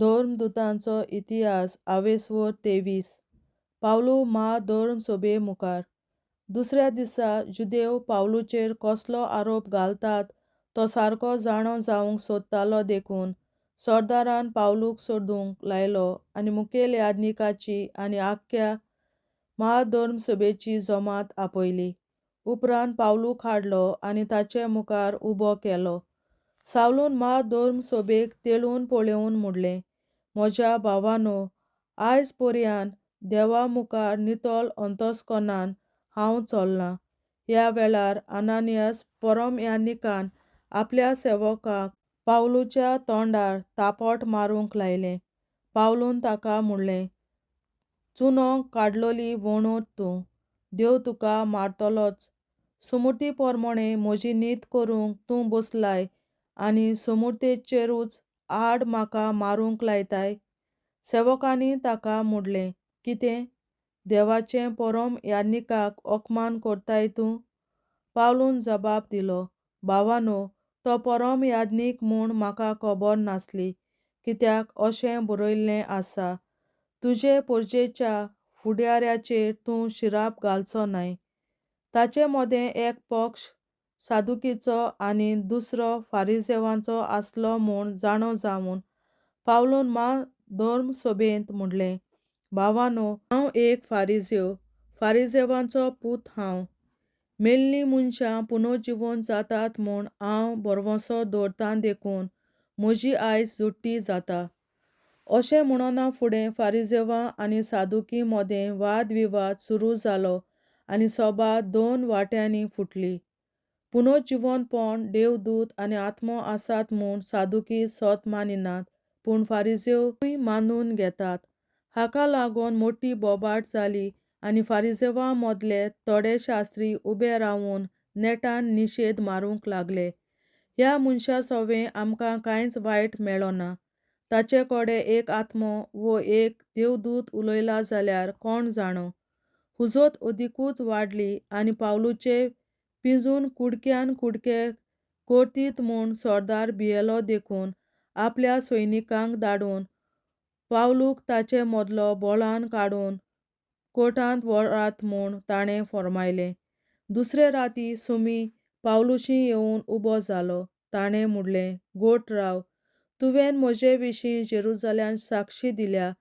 धर्मदूतांचो इतिहास आवेसवर 23. पावलू धर्म सोबे मुखार. दुसऱ्या दिसा जुदेव पावलूचेर कसलो आरोप घालतात तो सारको जाणो जावंक सोदतालो देखून सरदारान पावलूक सोडूंक लायलो आनी मुखेल याज्ञिकाची आनी आख्ख्या महाधर्मसभेची जमात आपयली. उपरांत पावलूक हाडलो आनी ताचे मुखार उबो केलो. सावलून धर्मसभेक तेळून पळयोवन म्हणलें, म्हज्या भावांनो, आयज पर्यान देवा मुखार नितोल अंतस्करणान हांव चल्लां. ह्या वेळार आनानियास परम याज्ञिकान आपल्या सेवकाक पावलूच्या तोंडार तापट मारूंक लायलें. पावलून ताका म्हणलें, चुनो काडलोली वणूत तूं, देव तुका मारतलोच. सुमृती पोरमोणें म्हजी न्हीद करूंक तूं बसलाय आनी सुमृतेचेरूच आड म्हाका मारूंक लायताय. सेवकांनी ताका म्हणलें, कितें, देवाचे परम याज्ञिकाक अपमान करताय तूं? पावलून जबाब दिलो, भावांनो, तो परम याज्ञीक म्हूण म्हाका खबर नासली, कित्याक अशें बरयल्लें आसा, तुजे परजेच्या फुडाऱ्याचेर तूं शिराप घालचो न्हय. ताचे मदें एक पक्ष सादुकीचो आनी दुसरो फारिसेवांचो आसलो म्हूण जाणो जावन पावलून धर्मसभेंत म्हणलें, भावांनो, हांव एक फारिसेवांचो पूत हांव. मेल्लीं मनशां पुनर्जिवंत जातात म्हूण हांव भरवंसो दवरतां देखून म्हजी आयज जुट्टी जाता. अशें म्हणना फुडें फारिसेवां आनी सादुकी मदें वाद विवाद सुरू जालो आनी सभा दोन वाट्यांनी फुटली. पुनर्जिवंतपण, देवदूत आनी आत्मो आसात म्हूण सादुकी सत मानिनात, पूण फारिसेव मानून घेतात. हाका लागून मोठी बोबाट जाली आनी फारिसेवां मदले थोडे शास्त्री उबे रावन नेटान निशेध मारूंक लागले. ह्या मनशा सवें आमकां कांयच वायट मेळना. ताचे कडेन एक आत्मो वो एक देवदूत उलयला जाल्यार कोण जाणो. हुजत अदिकूच वाडली आनी पावलूचे पिंजून कुडक्यान कुडके करतीत म्हूण सरदार भियेलो देखून आपल्या सैनिकांक धाडून पावलूक ताचे मदलो बोळान काडून कोर्टांत व्हरात म्हूण ताणें फर्मायलें. दुसरे राती सुमी पावलूशी येवन उबो जालो. ताणें म्हणलें, घोट राव, तुवें म्हजे विशीं जेरुसलेमांत साक्षी दिल्या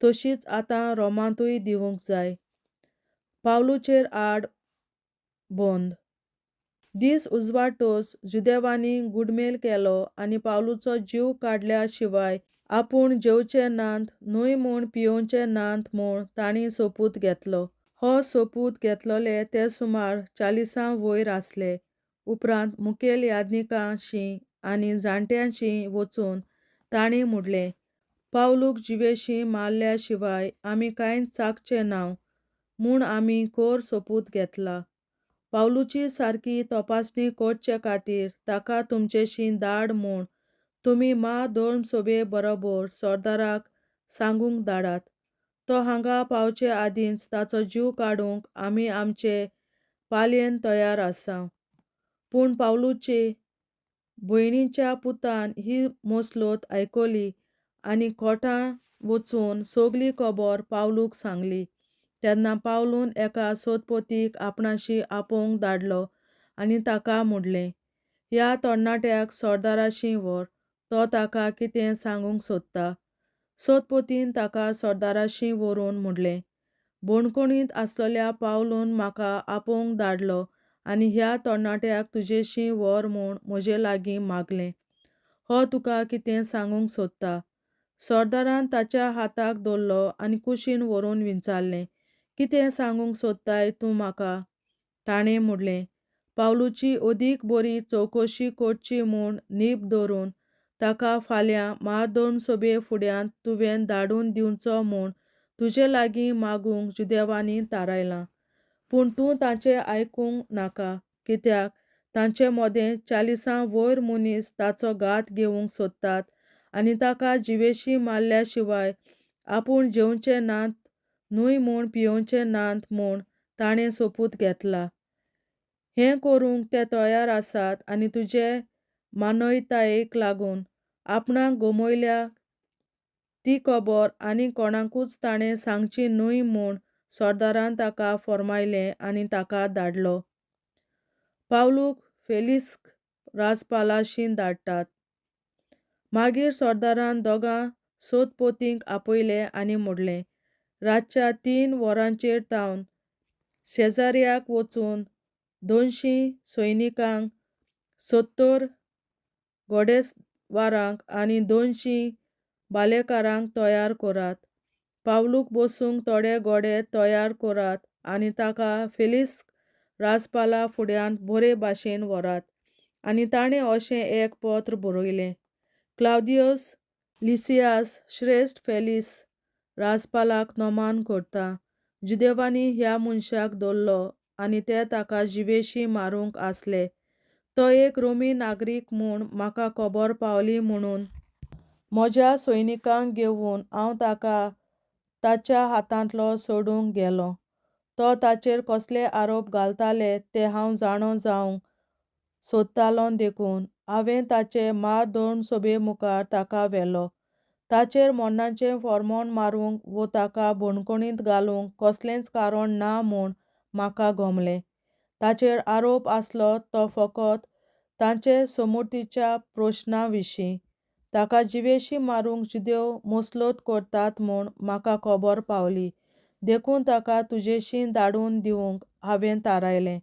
तशीच आतां रोमांतूय दिवंक जाय. पावलूचेर आड बंद. दीस उजवाडटच जुदेवांनी गुडमेल केलो आनी पावलूचो जीव काडल्या शिवाय आपूण जेवचे नांत न्हय म्हूण पियोवचे नांत म्हूण तांणी सोपूत घेतलो. हो सोपूत घेतलोले ते सुमार 40 वयर आसले. उपरांत मुखेल याज्ञिकांशी आनी जाणट्यांशी वचून तांणी म्हणलें, पावलूक जिवेशीं मारल्या शिवाय आमी कांयच चाखचे नांव म्हूण आमी कोर सोपूत घेतला. पावलूची सारकी तपासणी करचे खातीर ताका तुमचेशी धाड म्हूण तुमी धर्मसभे बरोबर सरदाराक सांगूंक धाडात. तो हांगा पावचे आदींच ताचो जीव काडूंक आमी आमचे पालयेन तयार आसां. पूण पावलूचे भयणीच्या पुतान ही मसलोत आयकली आनी कोर्टां वचून सगली खबर पावलूक सांगली. तेन्ना पावलून एका सोदपोतीक आपणाशी आपोवंक धाडलो आनी ताका म्हणलें, ह्या तरणाट्याक सरदाराशी व्हर, तो ताका कितें सांगूंक सोदता. सोदपोतीन ताका सरदाराशी व्हरून म्हणलें, बणकुणींत आसलोल्या पावलून म्हाका आपोवंक धाडलो आनी ह्या तरणाट्याक तुजेशी व्हर म्हूण म्हजे लागीं मागलें. हो तुका कितें सांगूंक सोदता. सरदारान ताच्या हाताक धरलो आनी कुशीन व्हरून विचारलें, कितें सांगूंक सोदताय तूं म्हाका. ताणें म्हणलें, पावलूची अदीक बरी चवकशी करची म्हूण नीप धरून ताका फाल्यां धर्मसभे फुड्यांत तुवें धाडून दिवचो म्हूण तुजे लागीं मागूंक जुदेवांनी थारायलां. पूण तूं ताचें आयकूंक नाका, कित्याक तांचे मदें 40 वयर मनीस ताचो घात घेवंक सोदतात आनी ताका जिवेशीं मारल्या शिवाय आपूण जेवचे नांत न्हय म्हूण पियोवचे नांत म्हूण ताणें सोपूत घेतला. हें करूंक ते तयार आसात आनी तुजे मानवतायेक लागून आपणाक गमयल्या ती खबर आनी कोणाकूच ताणें सांगची न्हय म्हूण सरदारान ताका फर्मायलें आनी ताका धाडलो. पावलूक फेलिक्स राजपालाशीं धाडटात. मागीर सरदारान दोगां सोदपोतींक आपयलें आनी म्हणलें, रातच्या 3 वरांचेर तावन शेजाऱ्याक वचून 200 सैनिकांक, 70 घोडेस्वारांक आनी 200 बालेकारांक तयार करात. पावलूक बसूंक थोडे घोडे तयार करात आनी ताका फेलिक्स राजपाला फुड्यान बरे भाशेन व्हरात. आनी ताणें अशें एक पत्र बरयलें. क्लाउदियस लिसियास श्रेश्ठ फेलिक्स राजपालाक नमन करता. जुदेवांनी ह्या मनशाक धरलो आनी ते ताका जिवेशी मारूंक आसले. तो एक रोमी नागरीक म्हूण म्हाका खबर पावली म्हणून म्हज्या सैनिकांक घेवन हांव ताका ताच्या हातांतलो सोडूंक गेलों. तो ताचेर कसले आरोप घालताले ते हांव जाणो जावंक सोदतालों देखून हांवें ताचे मारधोर सभे मुखार ताका व्हेलो. ताचेर मरणाचें फर्मोण मारूंक वो ताका बंदखणींत घालूंक कसलेंच कारण ना म्हूण म्हाका गमलें. ताचेर आरोप आसलो तो फकत ताचे समृद्धीच्या प्रश्नाविशीं. ताका जिवेशी मारूंक जुदेव मसलोत करतात म्हूण म्हाका खबर पावली. देखून ताका तुजेशीं धाडून दिवंक हांवें थारायलें.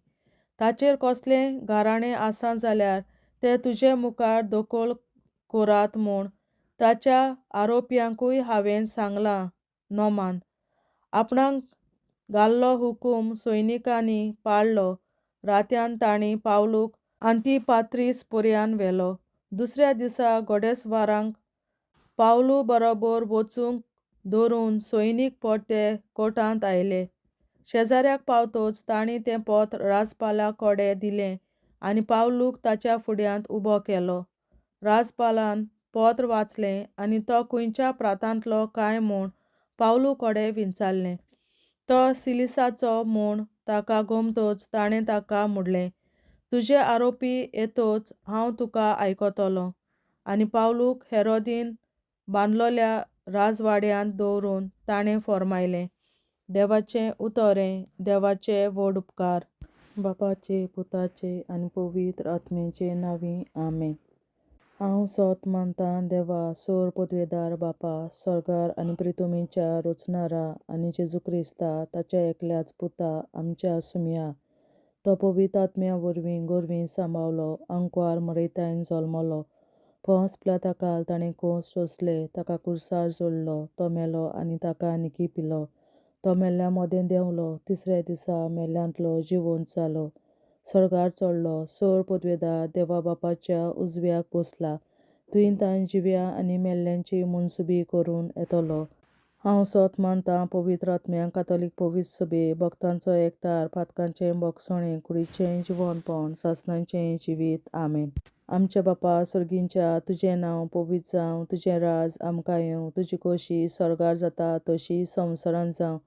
ताचेर कसलें गाराणें आसा जाल्यार तें तुजे मुखार दखल करात म्हूण ताच्या आरोप्यांकूय हांवें सांगलां. नोमान आपणाक घाल्लो हुकूम सैनिकांनी पाळ्ळो. रात्यान तांणी पावलूक अंतिपात्रीस पर्यान व्हेलो. दुसऱ्या दिसा घोडेस्वारांक पावलू बरोबर वचूंक धरून सैनीक परते कोटांत आयले. शेजाऱ्याक पावतच तांणी तें पत्र राजपाला कडेन दिलें आनी पावलूक ताच्या फुड्यांत उबो केलो. राजपालान पत्र वाचलें आनी तो खंयच्या प्रांतांतलो काय म्हूण पावलू कडेन विचारलें. तो सिलिसाचो म्हूण ताका गमतच ताणें ताका म्हणलें, तुजे आरोपी येतच हांव तुका आयकतलों. आनी पावलूक हेरोदीन बांदलोल्या राजवाड्यांत दवरून ताणें फर्मायलें. देवाचें उतोरें. देवाचे व्हड उपकार. बापाचे, पुताचे आनी पवित्र आत्म्याचे नांवीं. आमेन. हांव सोत मानतां देवा, सोर पदवेदार बापा, सर्गार आनी पृथ्वीच्या रचणारा आनी जेजू क्रिस्ता ताच्या एकल्याच पुता आमच्या सुम्या. तो पवित्र आत्म्या वरवीं गोरवीं सांबाळलो, आंकवार मरयतायन जल्मलो. पोंस पिलाताकाल ताणें खूंस सोंसले, ताका क्रुसार जोडलो. तो मेलो आनी ताका निकी पिलो. तो मेल्ल्या मोदें देंवलो. तिसऱ्या दिसा मेल्ल्यांतलो जिवंत जालो. सर्गार चडलो. सोर पदवेदार देवा बापाच्या उजव्याक बसला. थंय ताण जिव्या आनी मेल्ल्यांची मनसुबी करून येतलो. हांव सोत मानतां पवित्र आत्म्यांक, कातोलीक पवित्र सभे, भक्तांचो एकठार, पातकांचें भोगसणें, कुडीचें जिवंतपण, सासणाचें जिवीत. आमेन. आमचे बापा सर्गींच्या, तुजें नांव पवित्र जावं, तुजें राज आमकां येवं, तुजी खोशी सर्गार जाता तशी संवसारांत जावं.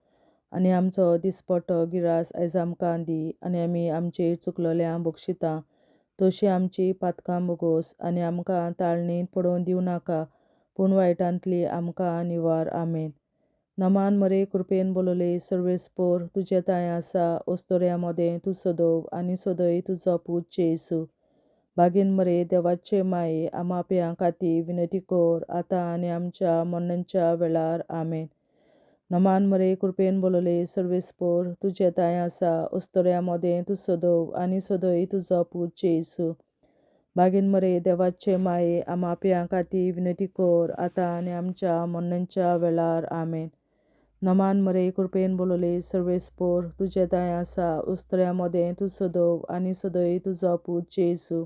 आनी आमचो दिसपट्टो गिरास आयज आमकां दी. आनी आमी आमचेर चुकलोल्यांक बक्षिता तशीं आमची पातकां बोगोस. आनी आमकां ताळणेंत पडोवन दिवं नाका, पूण वायटांतली आमकां निवार. आमेन. नमान मरे कृपेन बोलले सर्वेस्पोर, तुजे ताय आसा ओस्तोऱ्या मोदें तूं सदव आनी सदय तुजो पूत जेसू. बागेन मरे देवाचे माये, आमाप्यां खातीर विनंती कर, आतां आनी आमच्या मरणाच्या वेळार. आमेन. नमान मरे कृपेन बोलले सर्वेस्पोर, तुजे ताय आसा ओस्तोऱ्या मोदें तूं सदव आनी सदय तुजो पूत जेसू. बागेन मरे देवाचे माये, आमाप्यां खातीर विनंती कर, आतां आनी आमच्या मरणाच्या वेळार. आमेन. नमान मरे कृपेन बोलले सर्वेस्पोर, तुजे ताय आसा ओस्तोऱ्या मोदें तूं सदव आनी सदय तुजो पूत जेसू.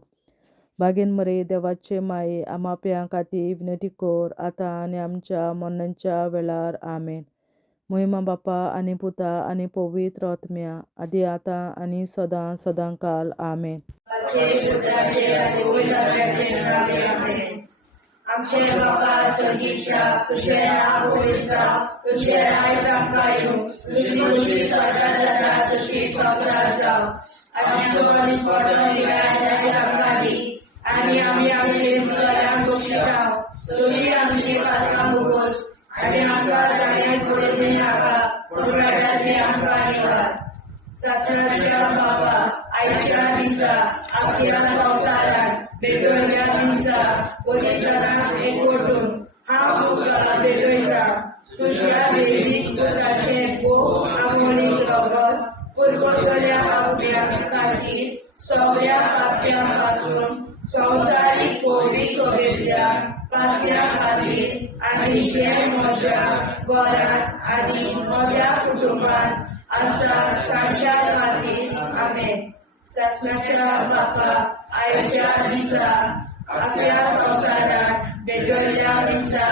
बागेन मरे देवाचे माये, आमाप्यां खातीर विनंती कर, आतां आनी आमच्या मरणाच्या वेळार. आमेन. महिमा बापा आनी पुता आनी पवित्र आत्म्या, आदी आतां आनी सदां सदांकाल. आमेन. आमचे बापा सर्गीच्या, तुझे नाव पवित्र जावं, तुझे राज आमकां येवं, तुजी खुशी स्वर्गांत जाता तशी संवसारांत जावं. आनी आमचो दिसपट्टो गिरास आयज आमकां दी. आनी आमी आमचेर चुकलोल्यांक बक्षिता तशीं आमची पातकां बोगोस. दिली नाका पुराट्याची आमकां निवार शास्त्राच्या बाबा आयच्या दिसा आपल्या संवसारात भेटवल्या दिसा बलिदानाक एकवटून हांव तुका भेटयता तुझ्या देवीक पुताचे भोव आमोणीक रगत पुरवतल्या आपल्या खातीर सगळ्या पाप्यां पासून संवसारीक पवित्र सोबेतल्या पाप्यां खातीर आनी जे म्हज्या घरांत आनी म्हज्या कुटुंबांत आसा तांच्या खातीर आमेन शासनाच्या बापा आयच्या दिसा आपल्या संवसारात भेटयल्या दिसा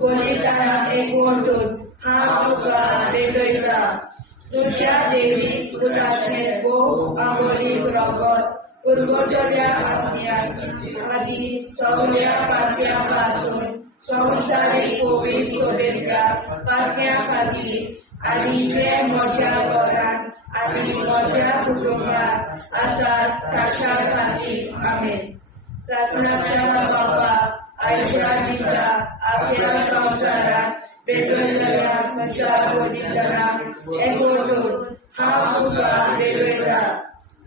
बलिदानाक एकवटून हांव तुका भेटयता तुझ्या देवीक पुताचे भोव आमोणीक रगत पुरवतल्या आपल्या खातीर सगळ्या पाप्यां पासून संवसारीक पवित्र सोबेतल्या पाप्यां खातीर आनी जे म्हज्या घरांत आनी म्हज्या कुटुंबांत आसा ताच्या खातीर आमेन शासनाच्या बापा आयच्या दिसा आपल्या संवसारात भेटयल्या म्हज्या बलिदानाक एकवटून हांव तुका भेटयता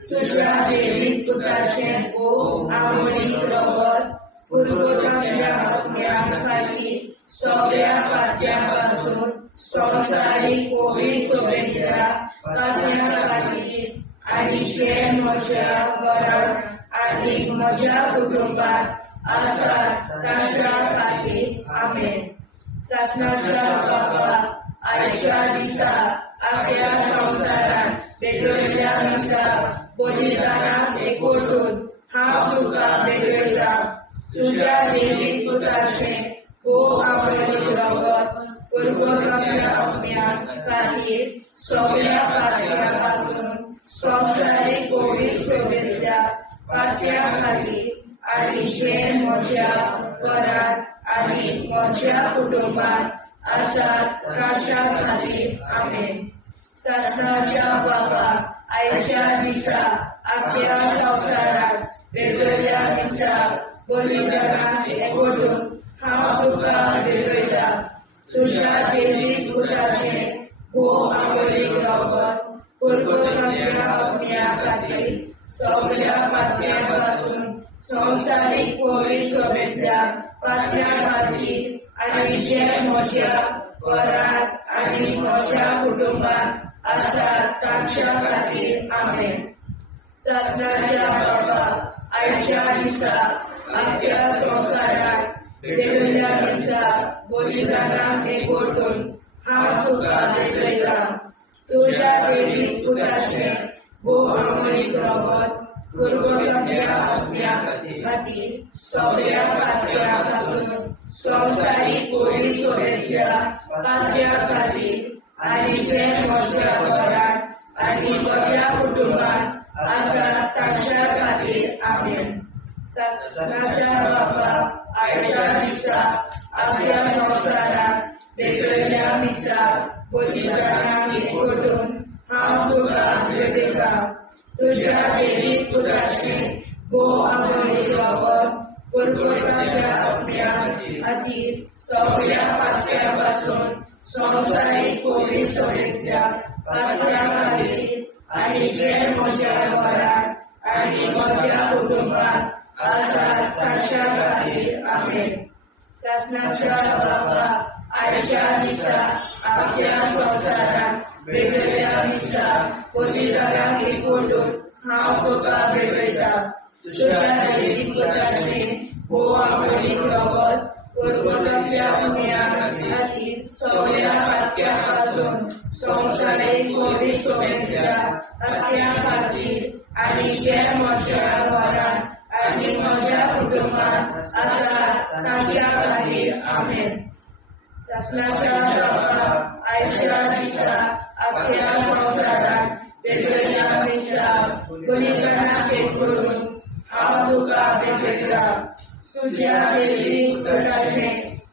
तुझ्या देवीक पुताचे भोव आमोणीक रगत पुरवतल्या आपल्या खातीर सगळ्या पाप्यां पासून संवसारीक पवित्र सोबेतल्या पाप्यां खातीर आनी जे म्हज्या घरांत आनी म्हज्या कुटुंबांत आसा तांच्या खातीर आमेन शासनाच्या बापा आयच्या दिसा आपल्या संवसारात भेटयल्या दिसा बलिदानाक एकवटून हांव तुका भेटयता तुझ्या देवीक पुताचे भोव आमोणीक रगत पुरवतल्या आपल्या खातीर सगळ्या पाप्यां पासून संवसारीक पवित्र सोबेतल्या पाप्यां खातीर आनी जे म्हज्या घरांत आनी म्हज्या कुटुंबांत आसा तांच्या खातीर आमेन शासनाच्या बापा आयच्या दिसा आपल्या संवसारात भेटयल्या दिसा बलिदानाक एकवटून हांव तुका भेटयता तुझ्या देवीक पुताचे भोव आमोणीक रगत पुरवतल्या आपल्या खातीर सगळ्या पाप्यां पासून संवसारीक पवित्र सोबेतल्या पाप्यां खातीर आनी जे म्हज्या घरांत आनी म्हज्या कुटुंबांत आसा तांच्या खातीर आमेन शासनाच्या बापा आयच्या दिसा आपल्या संवसारात भेटयल्या दिसा बलिदानाक एकवटून हांव तुका भेटयता तुझ्या देवीक पुताचे भोव आमोणीक रगत पुरवतल्या आपल्या खातीर सगळ्या पाप्यां पासून संवसारीक पवित्र सोबेतल्या पाप्यां खातीर आनी जे म्हज्या घरांत आनी म्हज्या कुटुंबांत आसा तांच्या खातीर आमेन शासनाच्या बापा आयच्या दिसा आपल्या संवसारात भेटयल्या दिसा बलिदानाक एकवटून हांव तुका भेटयता तुझ्या देवीक पुताचे भोव आमोणीक रगत पुरवतल्या आपल्या खातीर सगळ्या पाप्यां पासून संवसारीक पवित्र सोबेतल्या पाप्यां खातीर आनी जे म्हज्या घरांत आनी म्हज्या कुटुंबांत आसा तांच्या खातीर आमेन शासनाच्या बापा आयच्या दिसा आपल्या संवसारात भेटयल्या दिसा बलिदानाक एकवटून हांव तुका भेटयता तुझ्या देवीक पुताचे भोव आमोणीक रगत पुरवतल्या आपल्या खातीर सगळ्या पाप्यां पासून संवसारीक पवित्र सोबेतल्या पाप्यां खातीर आनी जे म्हज्या घरांत आनी म्हज्या कुटुंबांत आसा तांच्या खातीर आमेन शासनाच्या बापा आयच्या दिसा आपल्या संवसारात भेटयल्या दिसा बलिदानाक एकवटून हांव तुका भेटयता तुझ्या देवीक पुताचे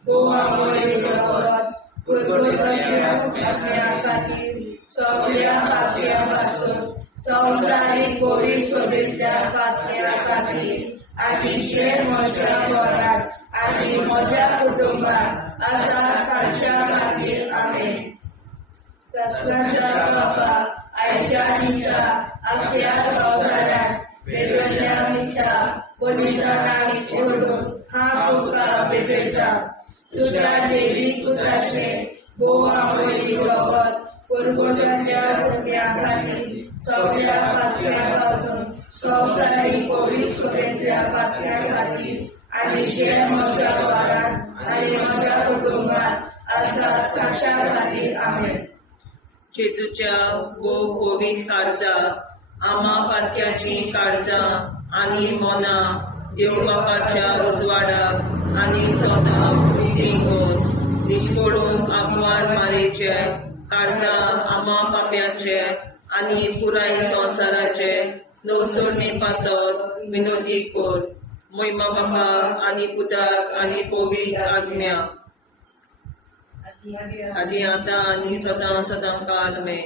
भोव आमोणीक रगत पुरवतल्या आपल्या खातीर सगळ्या पाप्यां पासून संवसारीक पवित्र सोबेतल्या पाप्यां खातीर आनी जे म्हज्या घरांत आनी म्हज्या कुटुंबांत आसा तांच्या खातीर आमेन सत्याच्या बाबा आयच्या दिसा अख्ख्या संवसारात पेटवल्या मिसा पवित्र नामी ओढून हा तुका पेटयता तुझ्या देवी पुताचे भोव आंबोळी रोगत पुरगोजाच्या सगळ्या खाली सगळ्या पातळ्यापासून संवसारिक पवित्रतेच्या पातळ्याखाली आणि जे माझ्या वारात आणि माझ्या कुटुंबात असतात ताच्या खाली आमेन. जेजूच्या भोव पवित्र काळजा आम्हा पातक्याची काळजा आणि मोना देव बापाच्या उजवाडाक आणि सदां देखून निष्पडून आग्वार मारेचे काळजा आम्हा पाप्याचे आणि पुराय संवसाराचे नवसोडणे पासत विनोदी कोर महिमा बापा आणि पुताक आणि पवित्र आज्ञा आदी आता आणि सदां सदां काल मे.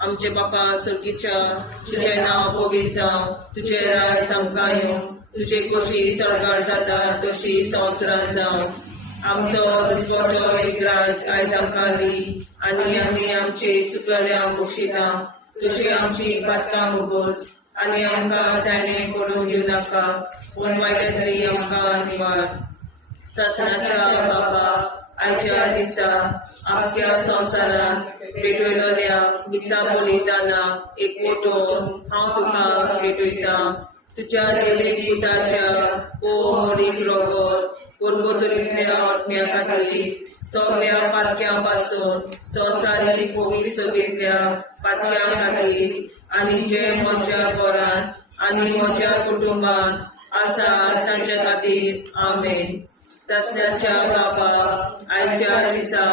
आमचे बापा सर्गीच्या तुझे नाव पवित्र जावं तुझे राज आमकां येवं तुझे कशी चडगाड जाता तशी संवसारांत जावं. आमचो दिसवटो विग्राज आयज आमकां दी आनी आमी आमचे चुकल्यांक बक्षिता तशी आमची पातकां मुगोस आनी आमकां ताणें पडून दिवं नाका पूण वायटांतली आमकां निवार. सासणाच्या बाबा आयच्या दिसा आख्या संवसारांत पेटयलोल्या दिसा बलिदाना एकवटून हांव तुका पेटयता. तुज्या देवीक पुताच्या मोडीक रोगत पुरगोतरींतल्या आत्म्या खातीर सगळ्या पातक्यां पासून संवसारीक पवित्र सभेंतल्या पातक्यां खातीर आनी जे म्हज्या घरांत आनी म्हज्या कुटुंबांत आसा तांच्या खातीर आमेन. सासण्याच्या बाबा आयच्या दिसा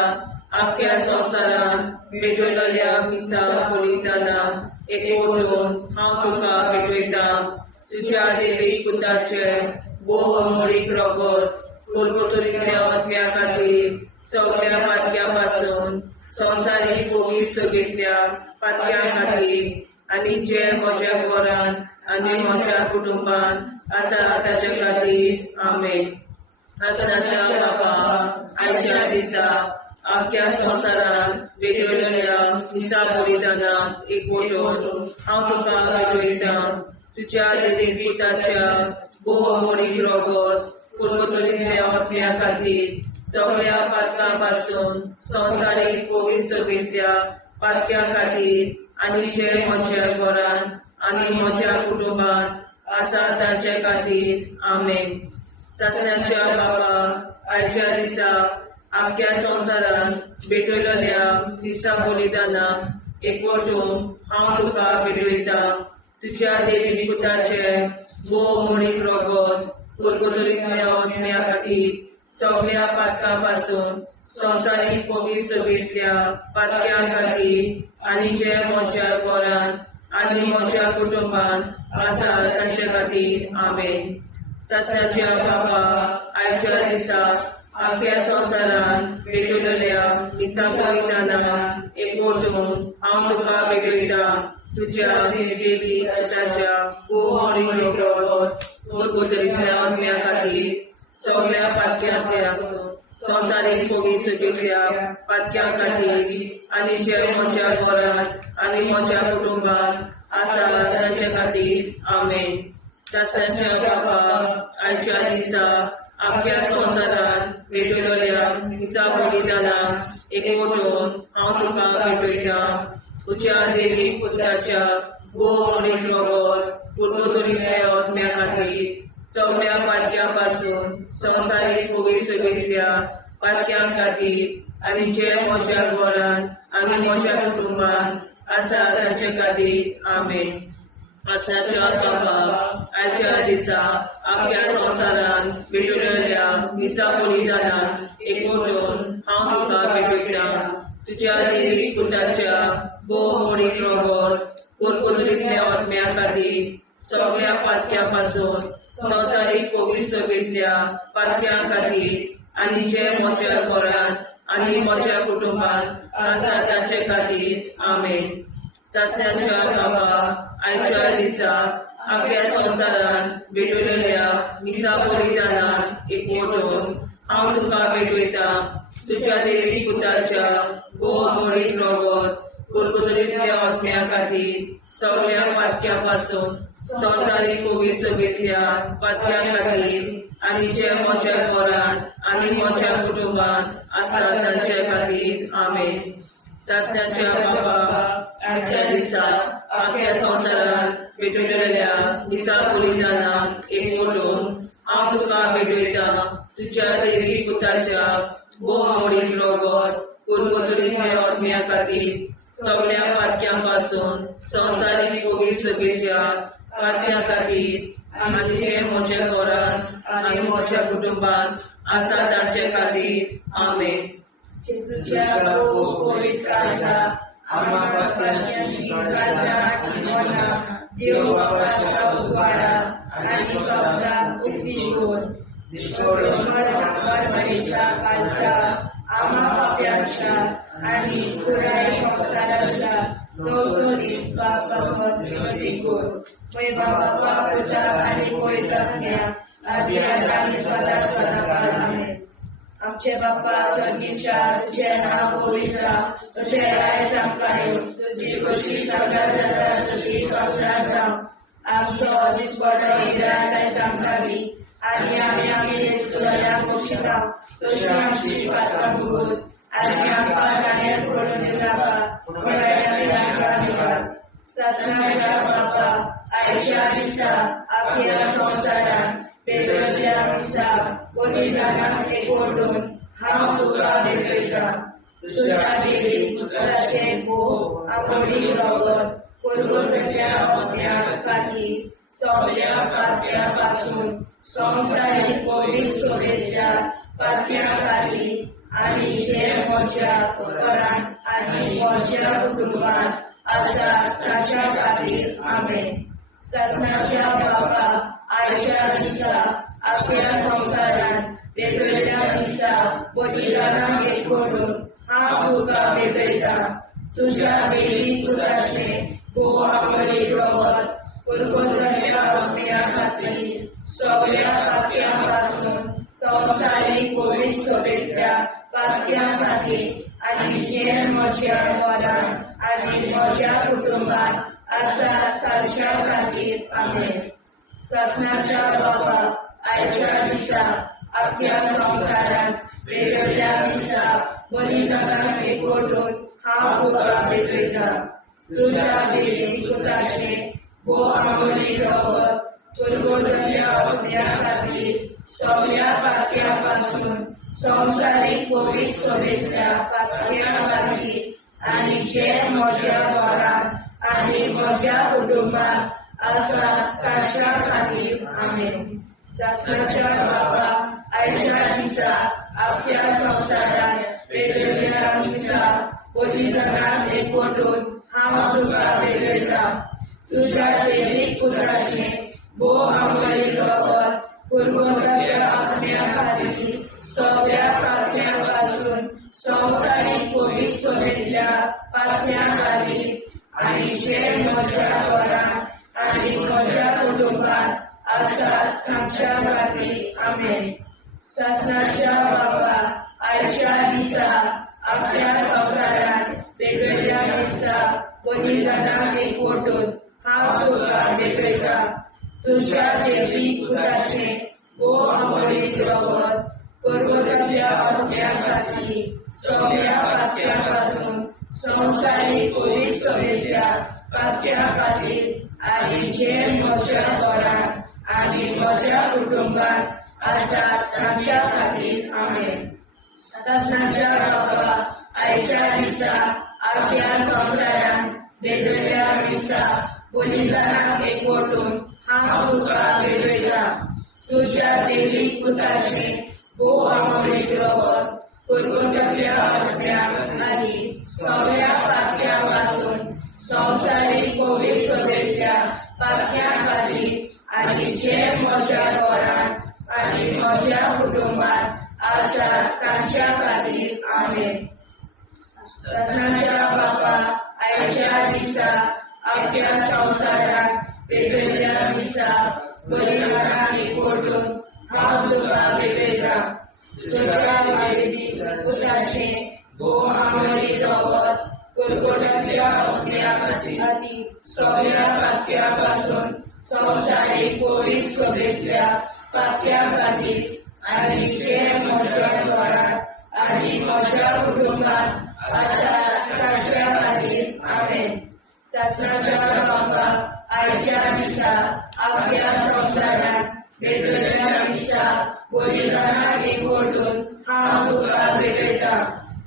आख्या संवसारांत पेटयलोल्या मिसा बलिदाना एकवटून हांव तुका पेटयता. तुज्या देवीक पुताचे भोव मोडीक रोगत पुरगोतरींतल्या आत्म्या खातीर सगळ्या पातक्यां पासून संवसारीक पवित्र सभेंतल्या पातक्यां खातीर आनी जे म्हज्या घरांत आनी म्हज्या कुटुंबांत आसा ताच्या खातीर आमेन. सासणाच्या बाबा आयच्या दिसा आख्या संवसारांत पेटयलोल्या मिसा बलिदाना एकवटून हांव तुका पेटयता. तुज्या देवीक पुताच्या भोव मोडीक रोगत पुरगोतरींतल्या आत्म्या खातीर सगळ्या पातकां पासून संवसारीक पवित्र सभेंतल्या पातक्यां खातीर आनी जे म्हज्या घरांत आनी म्हज्या कुटुंबांत आसा तांचे खातीर आमेन. सासण्याच्या बाबा आयच्या दिसा आख्या संवसारांत पेटयलोल्या मिसा बलिदाना एकवटून हांव तुका पेटयता. तुज्या देवीक पुताचे भोव मोडीक रोगत पुरगोतरींतल्या आत्म्या खातीर सगळ्या पातकां पासून संवसारीक पवित्र सभेंतल्या पातक्यां खातीर आनी जे म्हज्या घरांत आनी म्हज्या कुटुंबांत आसा तांचे खातीर आमेन. सासण्याच्या बाबा आयच्या दिसा आख्या संवसारांत पेटयलोल्या मिसा बलिदाना एकवटून हांव तुका पेटयता. तुज्या देवीक पुताच्या भोव मोडीक रोगत पुरगोतरींतल्या आत्म्या खातीर सगळ्या पातक्यांतल्या संवसारीक पवित्र सभेंतल्या पातक्यां खातीर आनी जे म्हज्या घरांत आनी म्हज्या कुटुंबांत आसा तांचे खातीर आमेन. सासण्याच्या बाबा आयच्या दिसा आख्या संवसारांत पेटयलोल्या मिसा बलिदाना एकवटून हांव तुका पेटयता. तुज्या देवीक पुताच्या भोव मोडीक रोगत पुरगोतरींतल्या आत्म्या खातीर सगळ्या पातक्यां पासून संवसारीक पवित्र सभेंतल्या पातक्यां खातीर आनी जे म्हज्या घरांत आनी म्हज्या कुटुंबांत आसा तांचे खातीर आमेन. सासण्याच्या बाबा आयच्या दिसा आख्या संवसारांत पेटयलोल्या मिसा बलिदाना एकवटून हांव तुका पेटयता. तुज्या देवीक पुताच्या भोव मोडीक रोगत पुरगोतरींतल्या आत्म्या खातीर सगळ्या पातक्यां पासून संवसारीक पवित्र सभेंतल्या पातक्यां खातीर आनी जे म्हज्या घरांत आनी म्हज्या कुटुंबांत आसा तांचे खातीर आमेन. सासण्याच्या बाबा आयच्या दिसा आख्या संवसारांत पेटयलोल्या मिसा बलिदाना एकवटून हांव तुका पेटयता. तुझ्या देवी पुताच्या मोडीत रोगोत कुरकुतरीतल्या ओतम्या खातीर सगळ्या पातक्यापासून संवसारीक कोवीड सगळ्या पातक्या खातीर आनी जे म्हज्या घरान आनी म्हज्या कुटुंबान आसा तांचे खातीर आमेन. चाचण्याच्या बाबा आजच्या दिसा आख्या संवसारात भेटलेल्या दिसा बलिदानाक एकवटून हांव तुका भेटयता तुझ्या देवी पुताच्या मोडीत रोगोत कुरकुतरीतल्या ओतम्या खातीर सगळ्या पातक्यांपासून संवसारीक कोवीड सगळ्या पातक्या खातीर आनी जे म्हज्या घरान आनी म्हज्या कुटुंबान आसा तांचे खातीर आमेन. जेजूच्या कोविड काळजा आम्हा पातकांची काळजा आनी मना देव बापाच्या उजवाडा आनी कपडा उक्ती कोर परमेच्या काळजा आम्हा पाप्यांच्या आनी पुराय संसाराच्या लोकसोनीत पापासोत विनती कोर. मैबा बापा पुता आनी पवित्रात्म्या आदी आनी सदा सदाकाळ आमेन. आमचे बाप्पा स्वर्गीच्या तुझे नाव पवित्र तुझे राय आमकां येवं तुजी कशी सगळ्यात जाता तशी संसारात जावं. आमचो दिसपडो हिराय आमकां दी आनी आमी आमचे सुदाऱ्यांक बक्षिता तशी आमची पातकां भोगोस आनी आमकां गाण्यात पडून नाका पूण आमकां निवार. ससनाच्या बाप्पा आयच्या दिसा आख्या संवसारान भेटयल्या दिसा बलिदानाक एकवटून हांव तुका भेटयता तुझ्या देवी पुताचे आंबोडी रगत कुरकुतरीतल्या ओतम्या खातीर सगळ्या पातक्या पासून संवसारीक कोवीड सगळ्या पातक्या खातीर आनी जे म्हज्या घरान आनी म्हज्या कुटुंबान आसा ताच्या खातीर आमेन. ससनाच्या बापा आयच्या दिसा आख्या संवसारान भेटयल्या दिसा बलिदानाक एकवटून हांव तुका भेटयता तुझ्या देवी पुताचे आंबोडी रगत कुरकुतरीतल्या ओतम्या खातीर सगळ्या पातक्या पासून संवसारीक कोवीड सगळ्या पातक्या खातीर आनी जे म्हज्या घरान आनी म्हज्या कुटुंबान आसा तांच्या खातीर आमेन. ससनाच्या बापा आयच्या दिसा आख्या संवसारान भेटयल्या दिसा बलिदानाक एकवटून हांव तुका भेटयता तुझ्या देवी पुताचे आंबोडी रगत कुरकुतरीतल्या ओतम्या खातीर सगळ्या पातक्या पासून संवसारीक कोवीड सगळ्या पातक्या खातीर आनी जे म्हज्या घरान आनी म्हज्या कुटुंबान आसा तांच्या खातीर आमेन. ससनाच्या बापा आयच्या दिसा आख्या संवसारान भेटयल्या दिसा बलिदानाक एकवटून हांव तुका भेटयता तुझ्या देवी पुताचे आंबोडी रगत कुरकुतरीतल्या ओतम्या खातीर सगळ्या पातक्या पासून संवसारीक कोवीड सगळ्या पातक्या खातीर आनी जे म्हज्या घरान आनी म्हज्या कुटुंबान आसा तांच्या खातीर आमेन. ससनाच्या बापा आयच्या दिसा आख्या संवसारान भेटयल्या दिसा बलिदानाक एकवटून हांव तुका भेटयता तुझ्या देवी पुताचे आंबोडी रगत कुरकुतरीतल्या ओतम्या खातीर सगळ्या पातक्या पासून संवसारीक कोवीड सगळ्या पातक्या खातीर आनी जे म्हज्या घरान आनी म्हज्या कुटुंबान आसा तांच्या खातीर आमेन. ससनाच्या बापा आयच्या दिसा आख्या संवसारान भेटयल्या दिसा बलिदानाक एकवटून हांव तुका भेटयता तुझ्या देवी पुताचे आंबोडी रगत कुरकुतरीतल्या ओतम्या खातीर सगळ्या पातक्या पासून संवसारीक कोवीड सगळ्या पातक्या खातीर आनी जे म्हज्या घरान आनी म्हज्या कुटुंबान आसा तांच्या खातीर आमेन. ससनाच्या बापा आयच्या दिसा आख्या संवसारान भेटयल्या दिसा बलिदानाक एकवटून हांव तुका भेटयता तुझ्या वैदिक पुत्राचे भोव आमोरी रगत कुरकुरत्या अग्न्या खातीर सगळ्या पातक्यापासून संवसारीक कोविड शुभेच्छा पातक्या खातीर आनी जे म्हज्या घरात आनी म्हज्या कुटुंबात आसा ताच्या खातीर आमेन. शासनाच्या बापाक आयच्या दिसा आपल्या संवसारात भेटलेल्या दिसा बलिदानाक एकवटून हांव तुका भेटयता.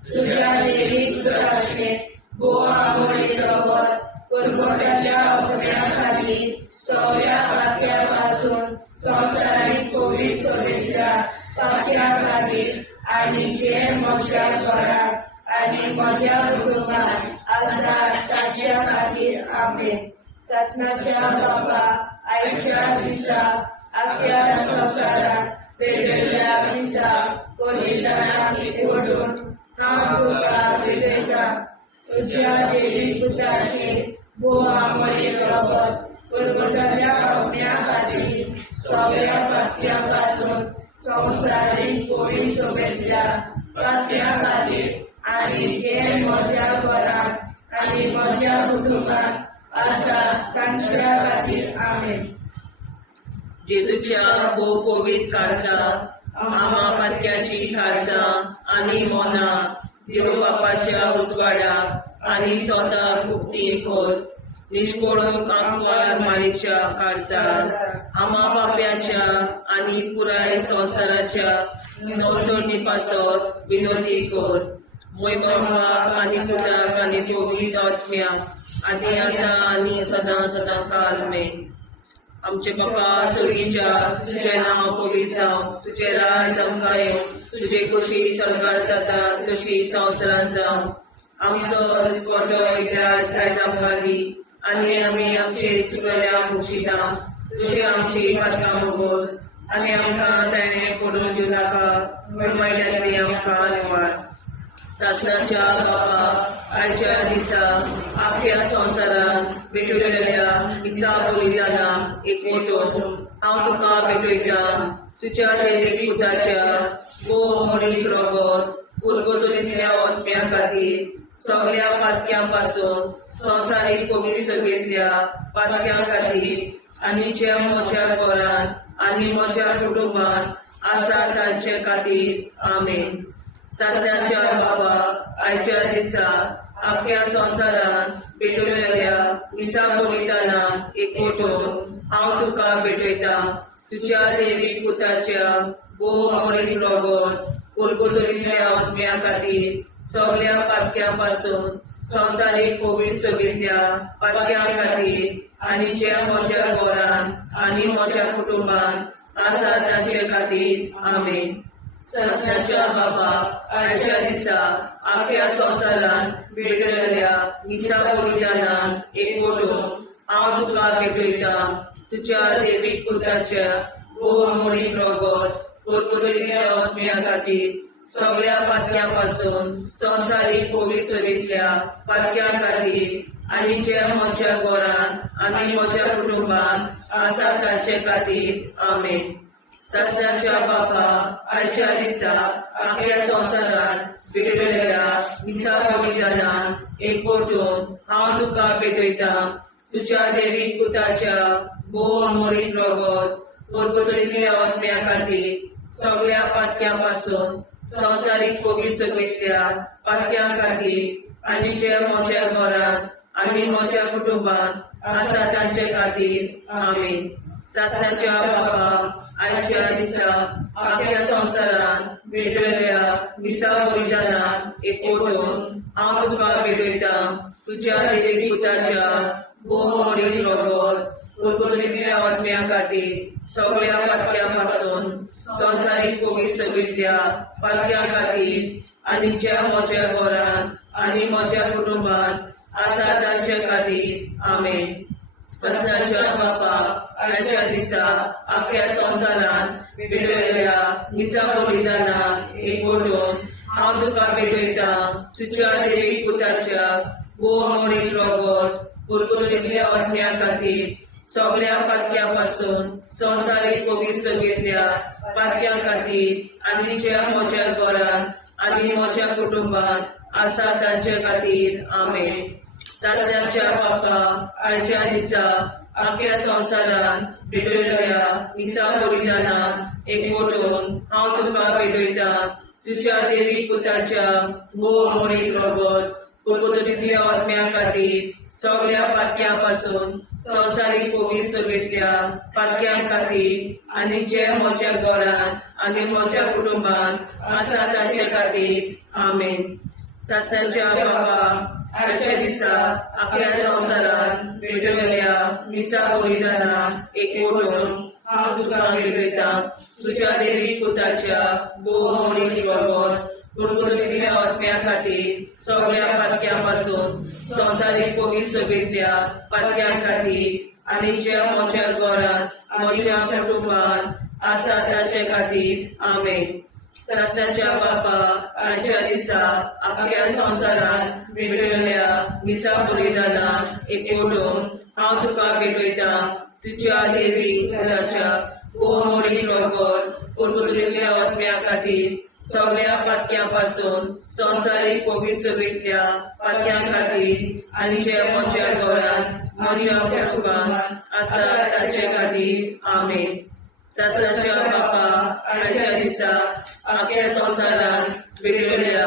तुझ्या देवीक पुत्राचे भोव आमोरी रगत कुरकुरत्या अग्न्या खातीर सगळ्या पातक्यापासून संवसारीक कोविड शुभेच्छा पातक्या खातीर आनी जे म्हज्या घरात आनी म्हज्या कुटुंबात आसा ताच्या खातीर आमेन. शासनाच्या बापाक आयच्या दिसा आपल्या संवसारात भेटलेल्या दिसा बलिदानाक एकवटून हांव तुका भेटयता. तुझ्या देवीक पुत्राचे भोव आमोरी रगत कुरकुरत्या अग्न्या खातीर सगळ्या पातक्यापासून संवसारीक कोविड शुभेच्छा पातक्या खातीर आनी जे म्हज्या घरात आनी म्हज्या कुटुंबात आसा तांच्या खातीर आमेन. जेजूच्या भोव कोविड काळजा आमा पातक्याची काळजा आनी मोना देव बापाच्या उजवाडाक आनी स्वता मुक्ती कोर निष्कोळूक आंकवार माळेच्या काळजात आमा बाप्याच्या आनी पुराय संवसाराच्या मोसोडणी पासत विनोदी कोर. मोय बापाक आनी पुताक आनी पवित्र आत्म्याक आदी आतां आनी सदां सदां काल मेन. आमचे बापा सगळीच्या तुझें नांव पवित्र जावं, तुझें राज आमकां येवं, तुझे कशी सरकार जाता तशी संवसारांत जावं. आमचो दिसपटो एकदांच आयज आमकां दी आनी आमी आमचे चुकलेल्या मुक्षिता तुझे आमची पातकां मोगोस आनी आमकां ताणें पडून दिवं नाका पण वायट्यांतली आमकां निवार. शासनाच्या बापा आयच्या दिसा आख्या संवसारांत भेटलेल्या दिसा बलिदानाक एकवटून हांव तुका भेटयता. तुझ्या देवीक पुताच्या भोव आमोरी रगत कुरकुरत्या अग्न्या खातीर सगळ्या पातक्यापासून संवसारीक कोविड शुभेच्छा पातक्या खातीर आनी जे म्हज्या घरांत आनी म्हज्या कुटुंबात आसा तांचे खातीर आमेन. शासनाच्या बापाक आयच्या दिसा आख्या संवसारांत भेटलेल्या दिसा बलिदानाक एकवटून हांव तुका भेटयता. तुझ्या देवीक पुताच्या भोव आमोरी रगत कुरकुरत्या अग्न्या खातीर सगळ्या पातक्यापासून संवसारीक कोविड शुभेच्छा पातक्या खातीर आनी जे म्हज्या घरांत आनी म्हज्या कुटुंबात आसा तांचे खातीर आमेन. शासनाच्या बापाक आयच्या दिसा आख्या संवसारांत भेटलेल्या दिसा बलिदानाक एकवटून हांव तुका भेटयता. तुझ्या देवीक पुताच्या भोव आमोरी रगत कुरकुरत्या अग्न्या खातीर सगळ्या पातक्यापासून संवसारीक कोविड शुभेच्छा पातक्या खातीर आनी जे म्हज्या घरांत आनी म्हज्या कुटुंबात आसा तांचे खातीर आमेन. शासनाच्या बापा आयच्या दिसा आख्या संवसारांत भेटलेल्या दिसा बलिदानाक एकवटून हांव तुका भेटयता. तुझ्या देवीक पुताच्या भोव आमोरी रगत कुरकुरत्या अग्न्या खातीर सगळ्या पातक्यापासून संवसारीक कोविड शुभेच्छा पातक्या खातीर आनी जे म्हज्या घरांत आनी म्हज्या कुटुंबात आसा तांचे खातीर आमेन. शासनाच्या बापा आयच्या दिसा आख्या संवसारांत भेटलेल्या दिसा बलिदानाक एकवटून हांव तुका भेटयता. तुझ्या देवीक पुताच्या भोव आमोरी रगत कुरकुरत्या अग्न्या खातीर सगळ्या पातक्यापासून संवसारीक कोविड शुभेच्छा पातक्या खातीर आनी जे म्हज्या घरांत आनी म्हज्या कुटुंबात आसा तांचे खातीर आमेन. शासनाच्या बापा आयच्या दिसा आख्या संवसारांत भेटलेल्या दिसा बलिदानाक एकवटून हांव तुका भेटयता. तुझ्या देवीक पुताच्या भोव आमोरी रगत कुरकुरत्या अग्न्या खातीर सगळ्या पातक्यापासून संवसारीक पवित्र सगळ्या पातक्यां खातीर आनी ज्या म्हज्या घरांत आनी म्हज्या कुटुंबात आसा तांचे खातीर आमेन. सासऱ्यांच्या बापा आयच्या दिसा आख्या संवसारान भेटयल्या मिसा बलिदानाक एकवटून हांव तुका भेटयता तुज्या देवीक पुताच्या भोव मोडीक रगत कुरकुरीतल्या आत्म्या खातीर सगळ्या पातक्यां संवसारीक पवित्र सगळ्या पातक्यां खातीर आनी जे म्हज्या घरांत आनी म्हज्या कुटुंबात आसा तांचे खातीर आमेन. सासऱ्यांच्या बाबा आयच्या दिसा आख्या संवसारान भेटयल्या मिसा बलिदानाक एकवटून हांव तुका भेटयता तुज्या देवीक पुताच्या भोव मोडीक रगत कुरकुरीतल्या आत्म्या खातीर सगळ्या पातक्यां संवसारीक पवित्र सगळ्या पातक्यां खातीर आनी ज्या म्हज्या घरांत म्हज्या कुटुंबात आसा तांचे खातीर आमेन. सासऱ्यांच्या बापा आयच्या दिसा आख्या संवसारान भेटयल्या मिसा बलिदानाक एकवटून हांव तुका भेटयता तुज्या देवीक पुताच्या भोव मोडीक रगत कुरकुरीतल्या आत्म्या खातीर सगळ्या पातक्यां संवसारीक पवित्र सगळ्या पातक्यां खातीर आनी जे म्हज्या घरांत म्हज्या कुटुंबात आसा तांचे खातीर आमेन. सासऱ्यांच्या बापा आयच्या दिसा आख्या संवसारान भेटयल्या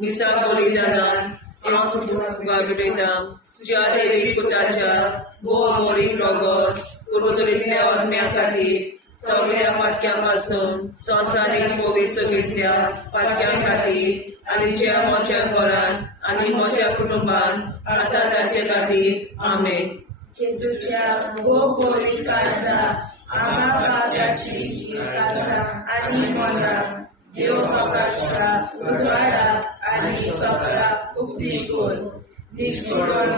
मिसा बलिदानाक हांव तुका भेटयता तुज्या देवीक पुताच्या भोव मोडीक रगत कुरकुरीतल्या आत्म्या खातीर सगळ्या पातक्यां संवसारीक पवित्र सगळ्या पातक्यां खातीर आनी ज्या म्हज्या घरांत आनी म्हज्या कुटुंबात आसा तांचे खातीर आमेन. जेजूच्या भोव पवित्र काळजा आम्हा पापाची काळजा आनी मनाक देव बापाच्या उजवाडाक आनी सगळ्या उक्ती कोर निष्ठोरण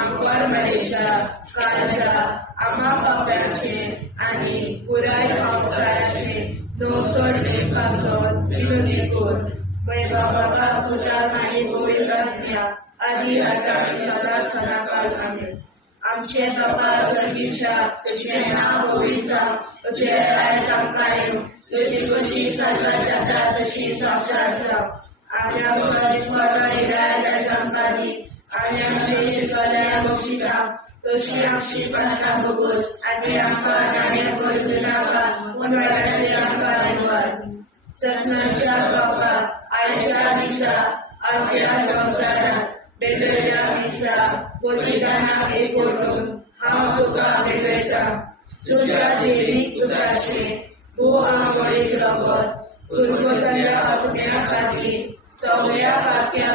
आमकां मेरेच्या काळजा आम्हा पापाचे आनी पुराय संवसाराचे नवसोडे पासत विनोदी कोर बाबा पुताक आनी पवित्र आत्म्या आदी आतां आनी सदांच सदांकाळ आमेन. आमचे बाबा सर्गीच्या तुझे नाव पवित्र तुझे राज आमकां येवं तुजी कशी सगळ्या जाता तशी संवसारांत जावं आनी आमकां दिसपट्टो राज आमकां दी आनी आमचे इश्टगल्या बक्षिता तशी आमची प्रार्थना बगोस आनी आमकां नाण्या पडूं नाका पूण वाटायली आमकां निवार. ससनाच्या बापा आयच्या दिसा आख्या संवसारांत भेटयल्या मिसा बलिदानाक एकवटून हांव तुका भेटयता तुज्या देवीक पुताचे भोव मोडीक रगत कुरकुरीतल्या आत्म्या खातीर सगळ्या पातक्यां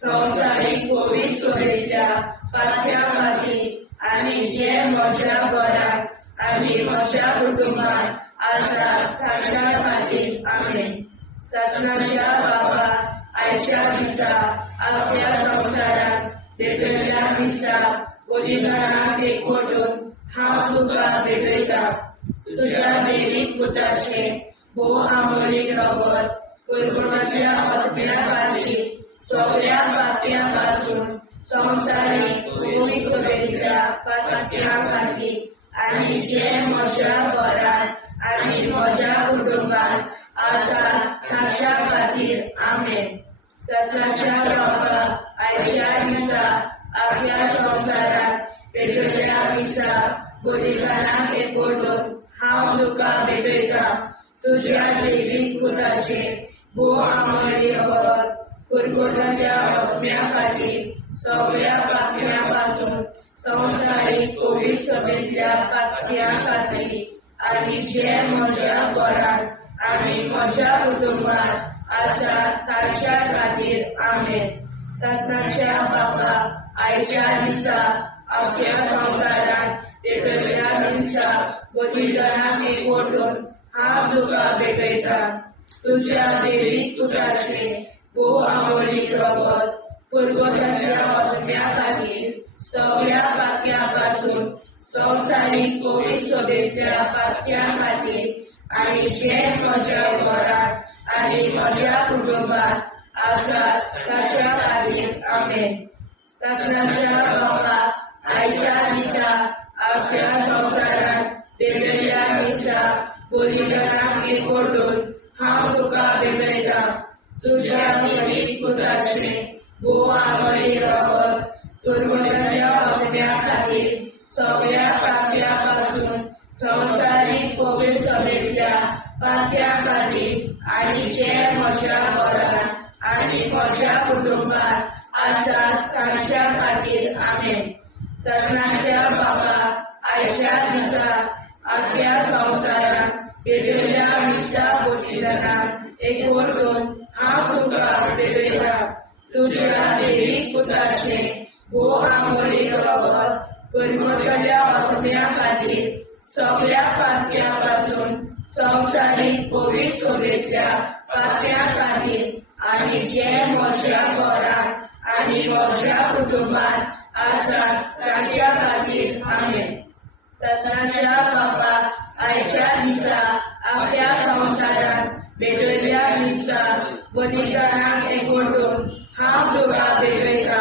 संवसारीक पवित्र सगळ्या पातक्यां खातीर आनी जे म्हज्या घरांत आनी म्हज्या कुटुंबात आसा तांच्या खातीर आमेन. ससनाच्या बाबा आयच्या दिसा आख्या संवसारांत भेटयल्या मिसा बलिदानाक एकवटून हांव तुका भेटयता तुज्या देवीक पुताचे भोव मोडीक रगत कुरकुरीतल्या आत्म्या खातीर सगळ्या पातक्यां संवसारीक पवित्र सगळ्या पातक्यां खातीर आनी जे म्हज्या घरांत आनी म्हज्या कुटुंबात आसा तांच्या खातीर आमेन. ससनाच्या बापा आयच्या दिसा आख्या संवसारांत भेटयल्या मिसा बलिदानाक एकवटून हांव तुका भेटयता तुज्या देवीक पुताचे भोव मोडीक रगत कुरकुरीतल्या आत्म्या खातीर सगळ्या पातक्यां संवसारीक पवित्र सगळ्या पातक्यां खातीर आनी जे म्हज्या घरांत आनी म्हज्या कुटुंबात आसा तांच्या खातीर आमेन. ससनाच्या बापा आयच्या दिसा आख्या संवसारांत भेटयल्या मिसा बलिदानाक एकवटून हांव तुका भेटयता तुज्या देवीक पुताचे भोव मोडीक रगत कुरकुरीतल्या आत्म्या खातीर सगळ्या पातक्यां संवसारीक पवित्र सगळ्या पातक्यां खातीर आनी जे म्हज्या घरांत आनी म्हज्या कुटुंबात आसा तांच्या खातीर आमेन. ससनाच्या बापा आयच्या दिसा पातळ्या संवसारांत वेगवेगळ्या मिसा बलिदानाक एकवटून हांव तुका भेटयता तुज्या दैवीक पुताचे भोव आवडी रगत दुर्गताच्या अग्न्या खातीर सगळ्या पातळ्या पासून संवसारीक पवित्र सभेच्या पातळ्या खातीर आनी जे म्हज्या घरांत आनी म्हज्या कुटुंबात आसात तांच्या खातीर आमेन. सगळ्यांच्या बाबा आयच्या दिसा आख्या संवसारांत वेगवेगळ्या मिसा बलिदानाक एकवटून हांव तुका भेटयता तुज्या दैवीक पुताचे भोव आंबोळी रगत परमतल्या अग्न्या खातीर सगळ्या पातळ्या पासून संवसारीक पवित्र सभेच्या पातळ्या खातीर आनी जे म्हज्या घरांत आनी म्हज्या कुटुंबात आसात तांच्या खातीर आमेन. ससनाच्या बापाक आयच्या दिसा आपल्या संवसारांत वेगवेगळ्या मिसा बलिदानाक एकवटून हांव तुका भेटयता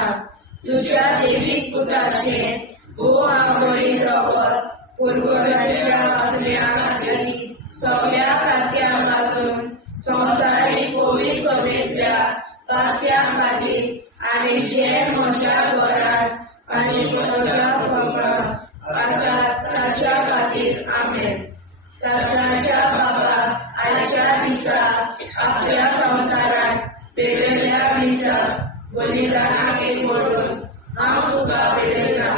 तुज्या दैवीक पुताचे भोव आंबोळी रगत परगटाच्या अग्न्या खातीर सगळ्या पातळ्या पासून संवसारीक पवित्र सभेच्या पातळ्या खातीर आनी जे म्हज्या घरांत आनी म्हज्या कुटुंबात आसात तांच्या खातीर आमेन. ससनाच्या बापाक आयच्या दिसा आपल्या संवसारांत वेगवेगळ्या मिसा बलिदानाक एकवटून हांव तुका भेटयता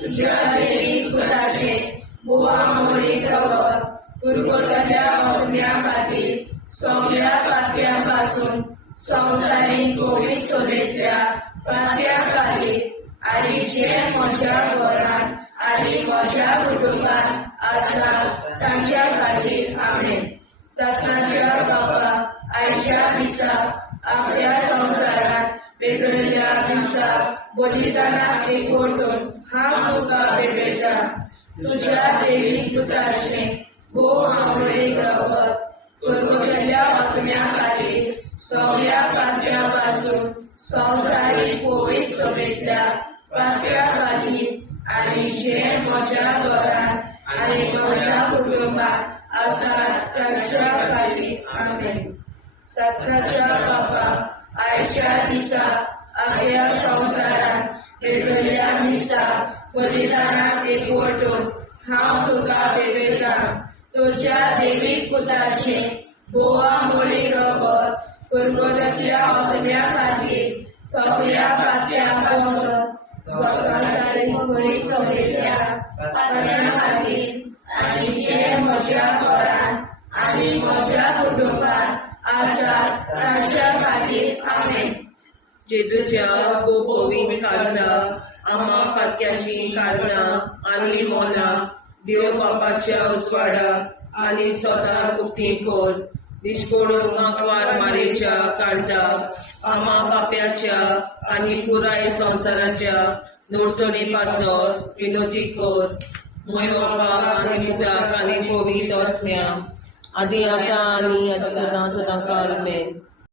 तुज्या दैवीक पुताचे भोव आंबोळी रगत परगटाच्या अग्न्या खातीर सगळ्या पातळ्या पासून संवसारीक पवित्र सभेच्या पातळ्या खातीर आनी जे म्हज्या घरांत आनी म्हज्या कुटुंबात आसात तांच्या खातीर आमेन. ससनाच्या बापाक आयच्या दिसा आपल्या संवसारांत वेगवेगळ्या मिसा बलिदानाक एकवटून हांव तुका भेटयता तुज्या दैवीक पुताचे भोव आंबोळी रगत परगटाच्या अग्न्या खातीर सगळ्या पातळ्या पासून संवसारीक पवित्र सभेच्या पातळ्या खातीर आनी जे म्हज्या घरांत आनी म्हज्या कुटुंबात आसात तांच्या खातीर आमेन. ससनाच्या बापाक आयच्या दिसा आपल्या संवसारांत वेगवेगळ्या मिसा बलिदानाक एकवटून हांव तुका भेटयता तुज्या दैवीक पुताचे भोव आंबोळी रगत परगटाच्या अग्न्या खातीर सगळ्या पातळ्या पासून संवसारीक पवित्र सभेच्या पातळ्या खातीर आनी जे म्हज्या घरांत आनी म्हज्या कुटुंबात आसात तांच्या खातीर आमेन. जेजूच्या खूब पवित्र काळजा आम्हा पातक्याची काळजां आनी मोना देव बापाच्या उजवाडाक आनी स्वता उक्ती कोर निष्पळून आंकवार मारेच्या काळजा आम्हा पाप्याच्या आनी पुराय संवसाराच्या नोडसणी पासोर विनोदी कोर मोय बापाक आनी पुताक आनी पवित्र आत्म्या आदी आतां आनी सदां सदां काल आमेन.